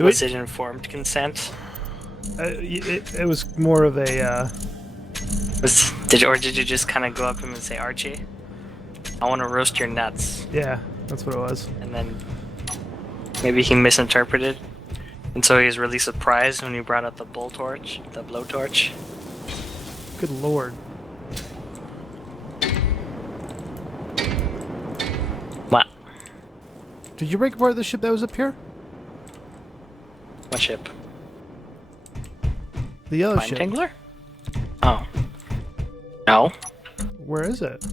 Was it informed consent? It was more of a. Did you just kind of go up to him and say, Archie, I want to roast your nuts, Yeah, that's what it was. and then maybe he misinterpreted, and so he was really surprised when you brought out the blowtorch. Good lord. What? Did you break apart the ship that was up here? What ship? The yellow Mind ship. Tingler? Oh. No. Where is it?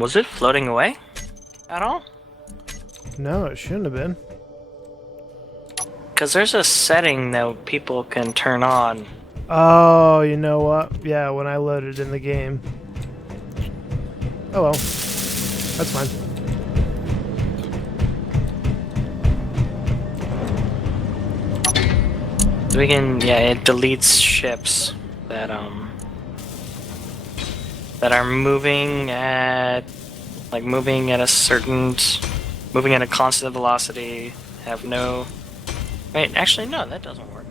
Was it floating away? At all? No, it shouldn't have been. Because there's a setting that people can turn on. Oh, you know what? Yeah, when I loaded in the game. Oh well. That's fine. We can, yeah, it deletes ships that are moving at a constant velocity, have no. Wait, actually no, that doesn't work.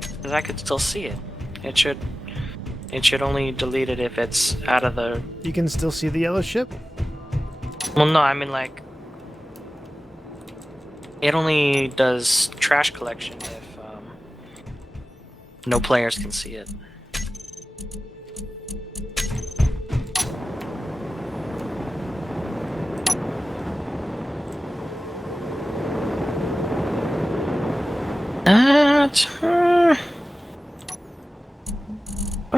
Because I could still see it. It should only delete it if it's out of the. You can still see the yellow ship? Well, no, I mean like. It only does trash collection if no players can see it. I'm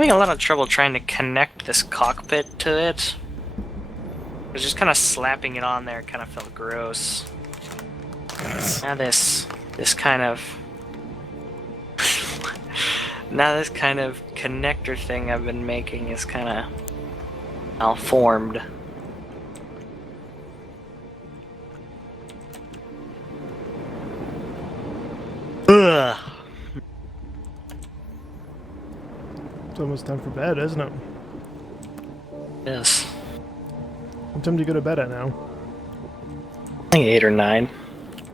having a lot of trouble trying to connect this cockpit to it. I was just kind of slapping it on there, kind of felt gross. Now this kind of connector thing I've been making is kind of malformed. Ugh. It's almost time for bed, isn't it? Yes. What time do you go to bed at now? I think 8 or 9.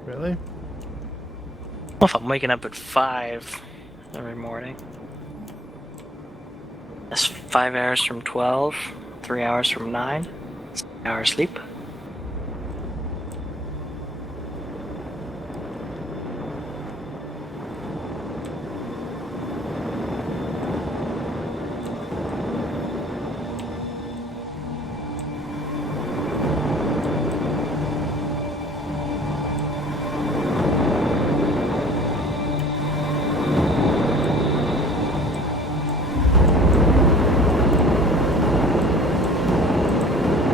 Really? Well, if I'm waking up at 5 every morning. That's 5 hours from 12, 3 hours from 9. 6 hours sleep.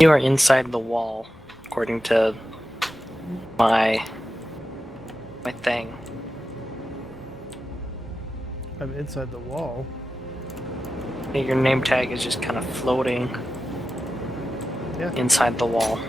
You are inside the wall, according to my thing. I'm inside the wall. Your name tag is just kind of floating inside the wall.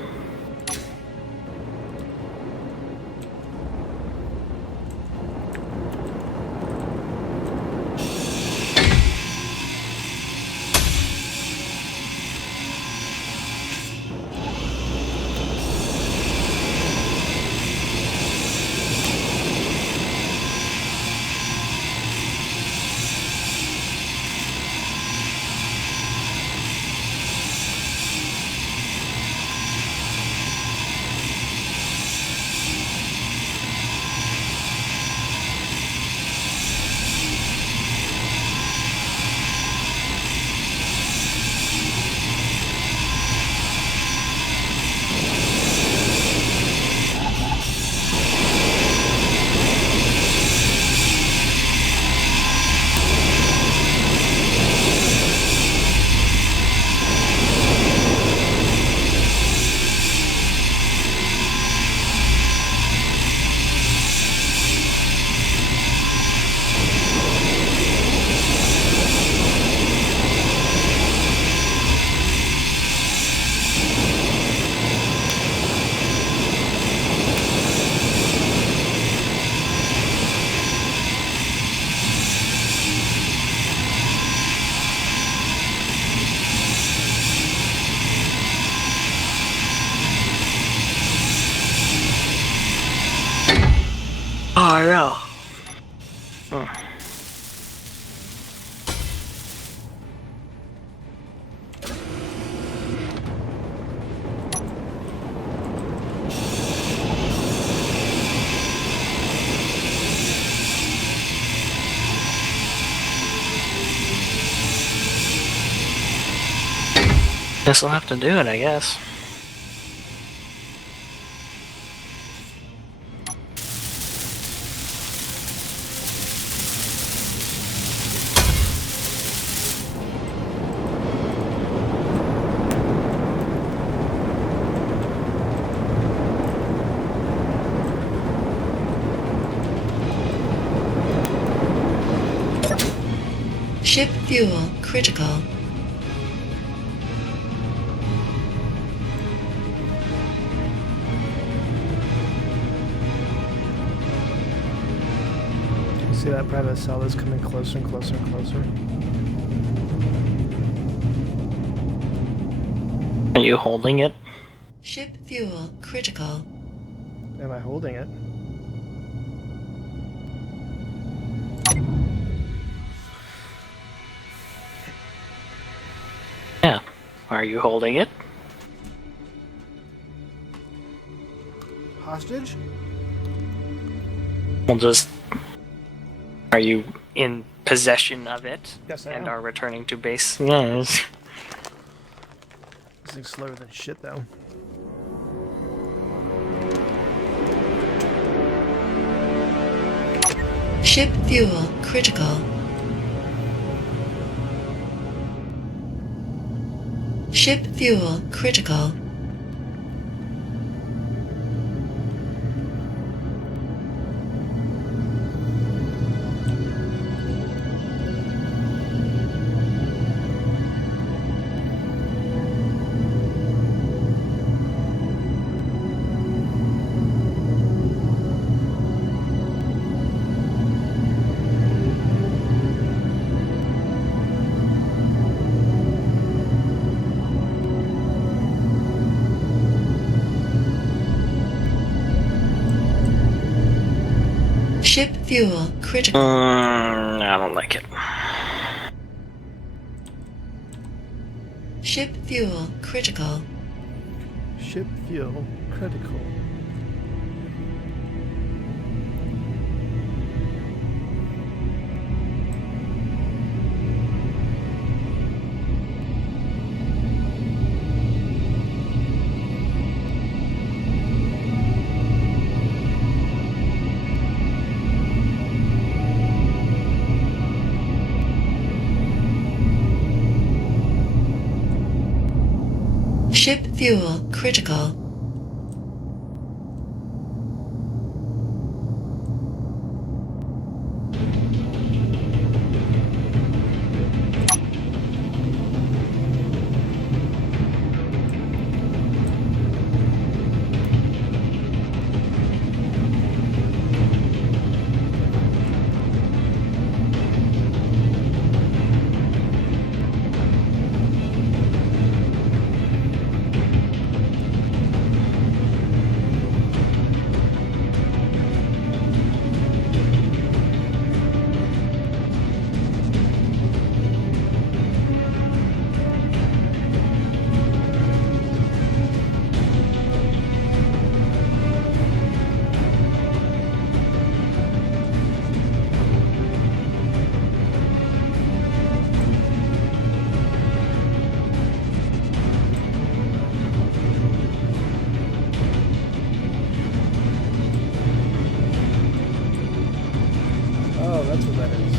I know. Guess I'll have to do it, I guess. Ship fuel critical. See that private cell is coming closer and closer and closer. Are you holding it? Ship fuel critical. Am I holding it? Yeah. Are you holding it? Hostage? We'll just... Are you in possession of it? Yes, I and am. are returning to base? Yes. This thing's slower than shit, though. Ship fuel critical. Ship fuel critical. Ship fuel critical. I don't like it. Ship fuel critical. Ship fuel critical. Ship fuel critical. Oh, that's what that is.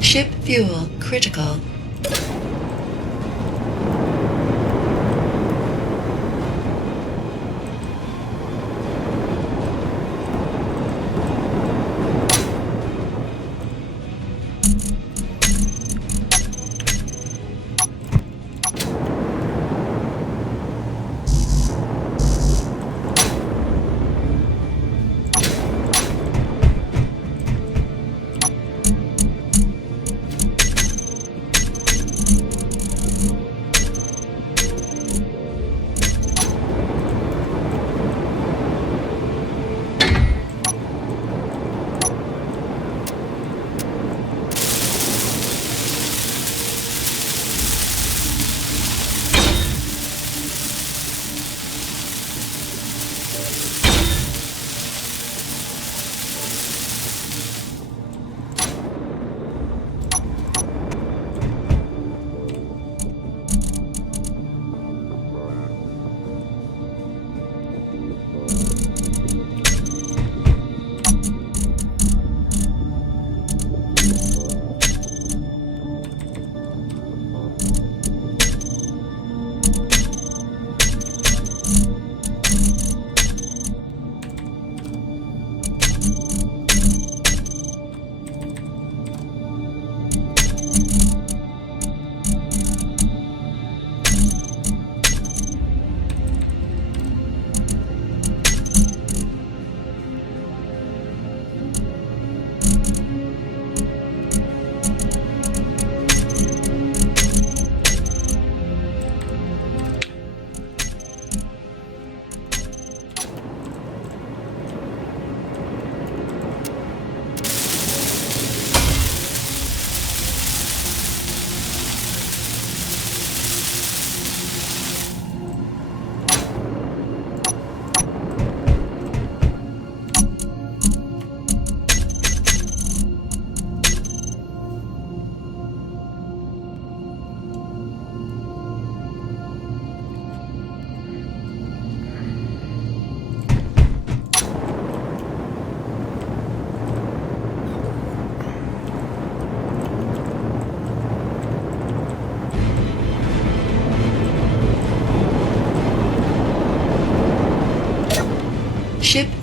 Ship fuel critical.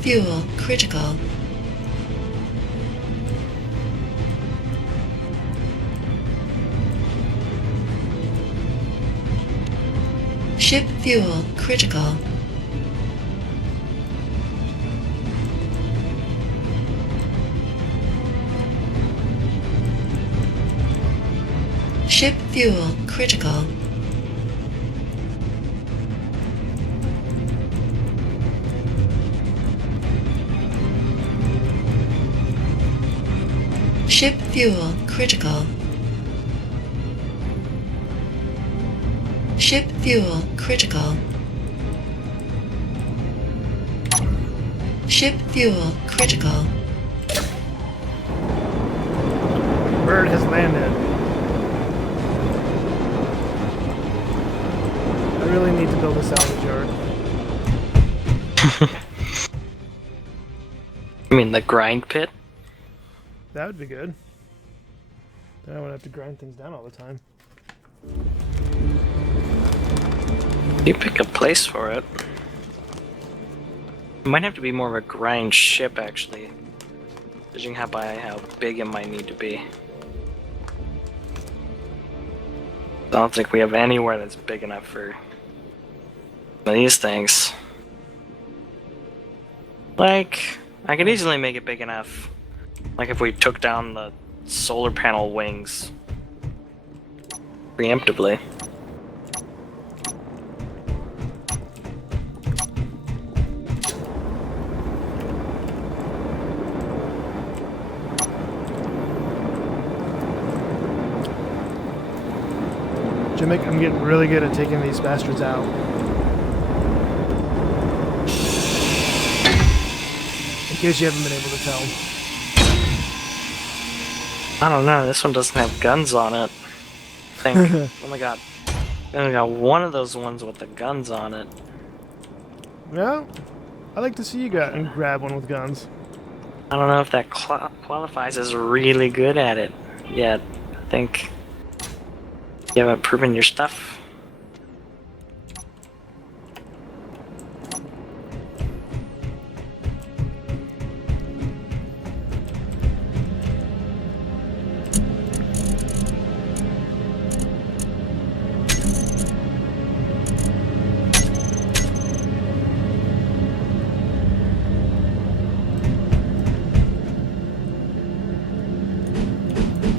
fuel critical. Ship fuel critical. Ship fuel critical. Ship fuel critical. Ship fuel critical. Ship fuel critical. Bird has landed. I really need to build a salvage yard. You mean the grind pit? That would be good. Then I wouldn't have to grind things down all the time. You pick a place for it. It might have to be more of a grind ship, actually. Judging by how big it might need to be. I don't think we have anywhere that's big enough for these things. Like, I could easily make it big enough. Like if we took down the solar panel wings preemptively. Jimmick, I'm getting really good at taking these bastards out. In case you haven't been able to tell. I don't know, this one doesn't have guns on it. I think. Oh my god. I only got one of those ones with the guns on it. Well, I like to see you go and grab one with guns. I don't know if that qualifies as really good at it yet. I think you haven't proven your stuff.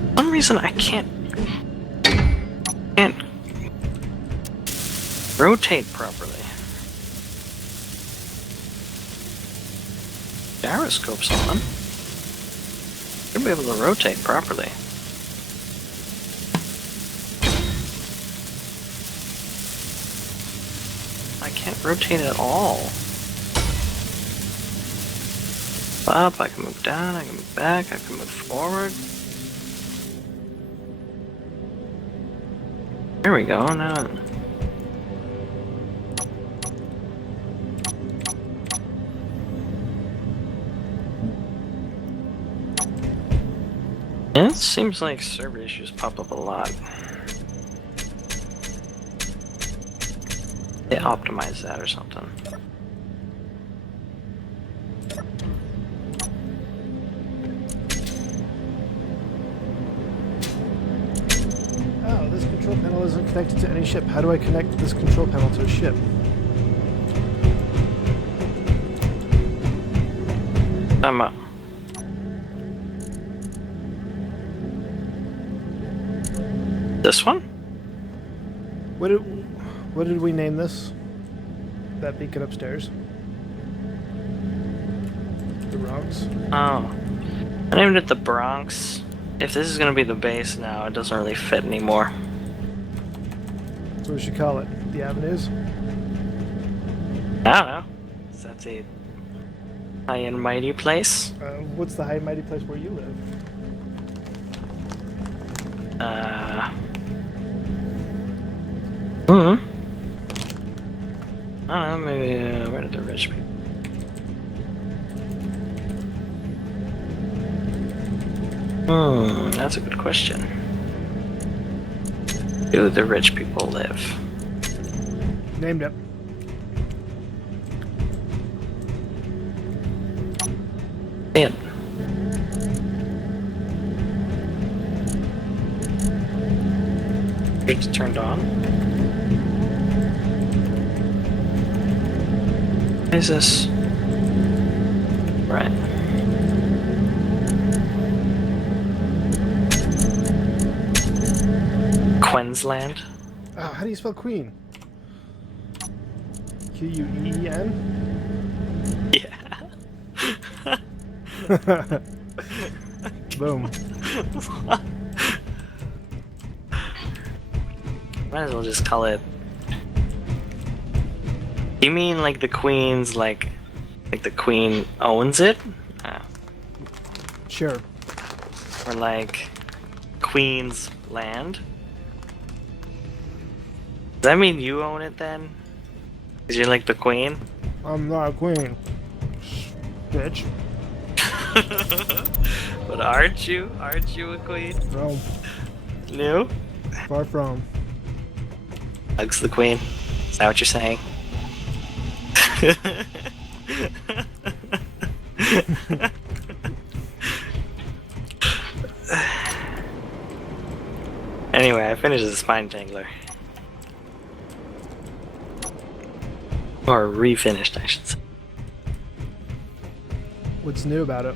For some reason I can't rotate properly. Gyroscope's on. Should be able to rotate properly. I can't rotate at all. Up, I can move down, I can move back, I can move forward. There we go, now. Yeah, it seems like server issues pop up a lot. They optimize that or something. Oh, this control panel isn't connected to any ship. How do I connect this control panel to a ship? I'm up. This one? What did we name this? That beacon upstairs? The Bronx? Oh. I named it the Bronx. If this is gonna be the base now, it doesn't really fit anymore. So we should call it the Avenues? I don't know. Is that the high and mighty place? What's the high and mighty place where you live? I don't know, maybe, where did the rich people? That's a good question. Do the rich people live? Named it. It's turned on. What is this? Right. Queensland. Oh, how do you spell queen? Queen? Yeah. Boom. Might as well just call it. You mean like the Queen's like the Queen owns it? Sure. Or like Queen's land? Does that mean you own it then? Cause you're like the Queen? I'm not a queen. Bitch. But aren't you? Aren't you a queen? No, No? far from. Hugs the Queen. Is that what you're saying? Anyway, I finished the spine tangler. Or refinished, I should say. What's new about it?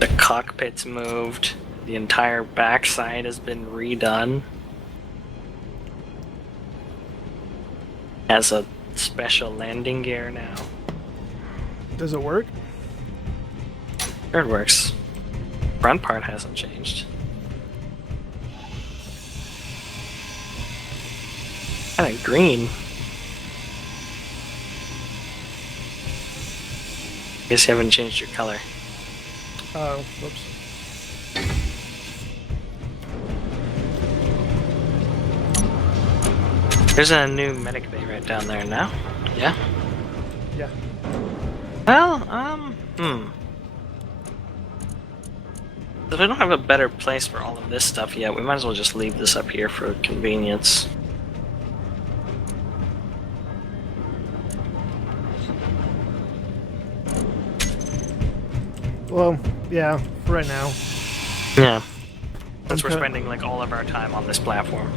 The cockpit's moved. The entire backside has been redone. Has a special landing gear now. Does it work? Sure, it works. Front part hasn't changed. Kinda green. Guess you haven't changed your color. Oh, whoops. There's a new medic bay right down there now. Yeah? Yeah. Well, If we don't have a better place for all of this stuff yet, we might as well just leave this up here for convenience. Well, yeah, for right now. Yeah. Since we're Okay. spending like all of our time on this platform.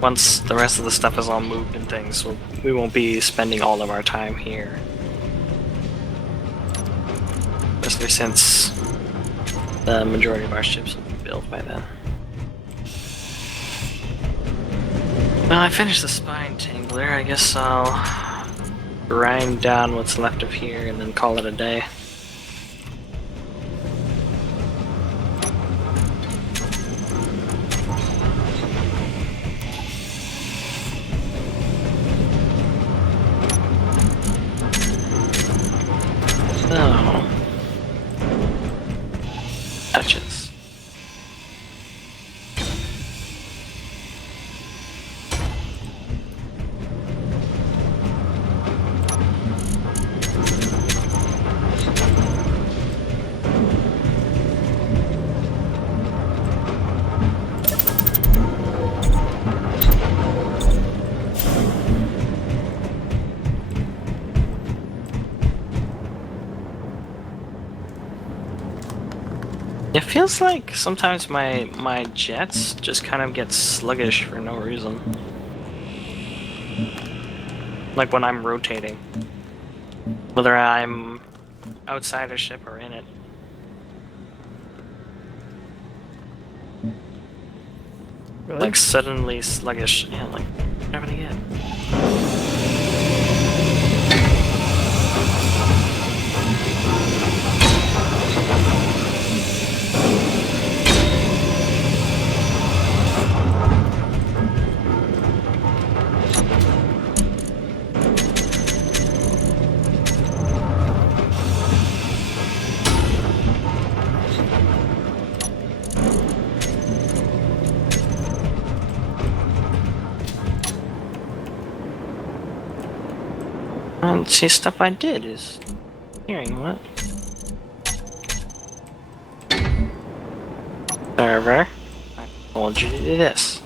Once the rest of the stuff is all moved and things, we won't be spending all of our time here. Especially since the majority of our ships will be built by then. Well, I finished the spine tangler. I guess I'll grind down what's left of here and then call it a day. Oh. Touches. It feels like sometimes my jets just kind of get sluggish for no reason. Like when I'm rotating. Whether I'm outside a ship or in it. Really? Like suddenly sluggish. Yeah, like what happened again? See, stuff I did is hearing what? Server, I told you to do this.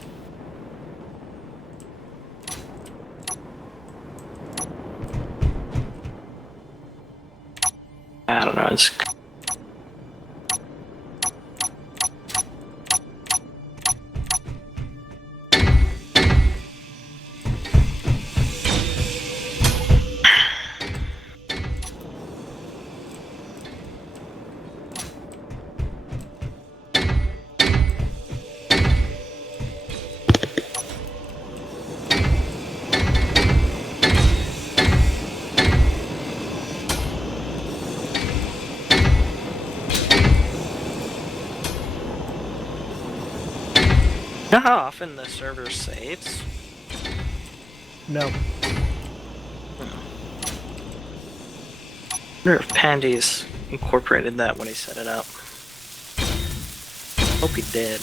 I don't know. It's know how often the server saves? No. I wonder if Pandy's incorporated that when he set it up. Hope he did.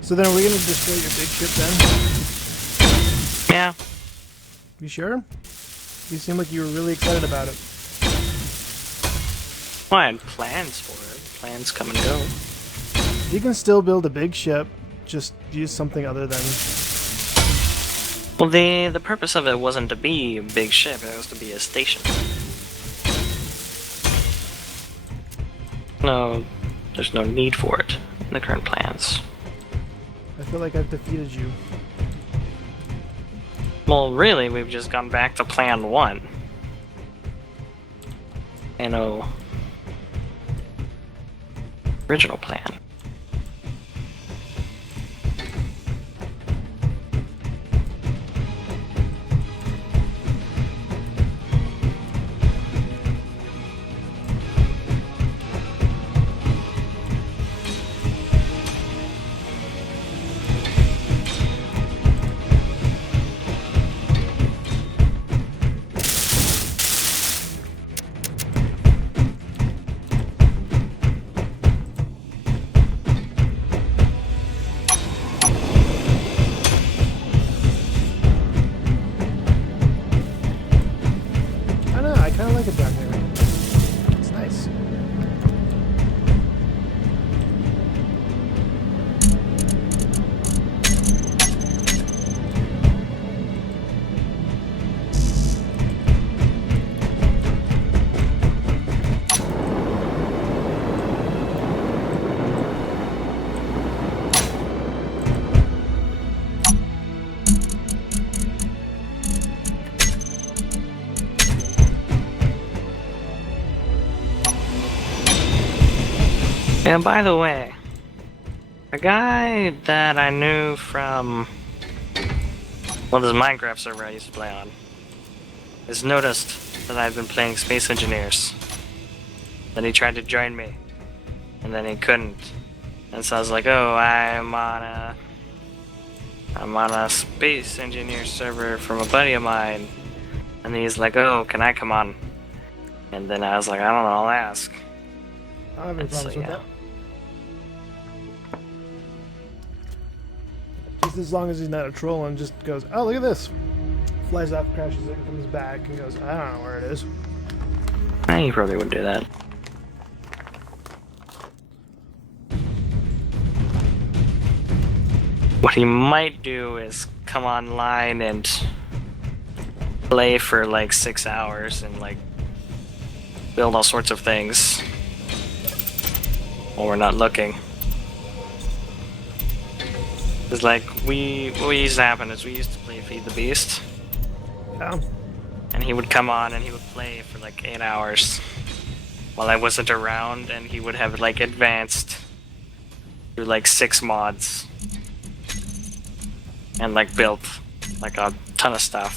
So then are we going to destroy your big ship then? Yeah. You sure? You seem like you were really excited about it. Well, I had plans for it. Plans come and go. You can still build a big ship, just use something other than... Well, the purpose of it wasn't to be a big ship, it was to be a station. No, there's no need for it in the current plans. I feel like I've defeated you. Well, really, we've just gone back to plan 1. You know, original plan. I kind of like it down here. It's nice. And by the way, a guy that I knew from, well, this Minecraft server I used to play on, has noticed that I've been playing Space Engineers. Then he tried to join me, and then he couldn't. And so I was like, oh, I'm on a Space Engineer server from a buddy of mine. And he's like, oh, can I come on? And then I was like, I don't know, I'll ask. I don't have any And so, problems with yeah. that. Just as long as he's not a troll and just goes, oh, look at this. Flies off, crashes it, and comes back and goes, I don't know where it is. He probably wouldn't do that. What he might do is come online and play for like 6 hours and like build all sorts of things while we're not looking. It's like what used to happen is we used to play Feed the Beast, Yeah. and he would come on and he would play for like 8 hours while I wasn't around, and he would have like advanced through like 6 mods and like built like a ton of stuff.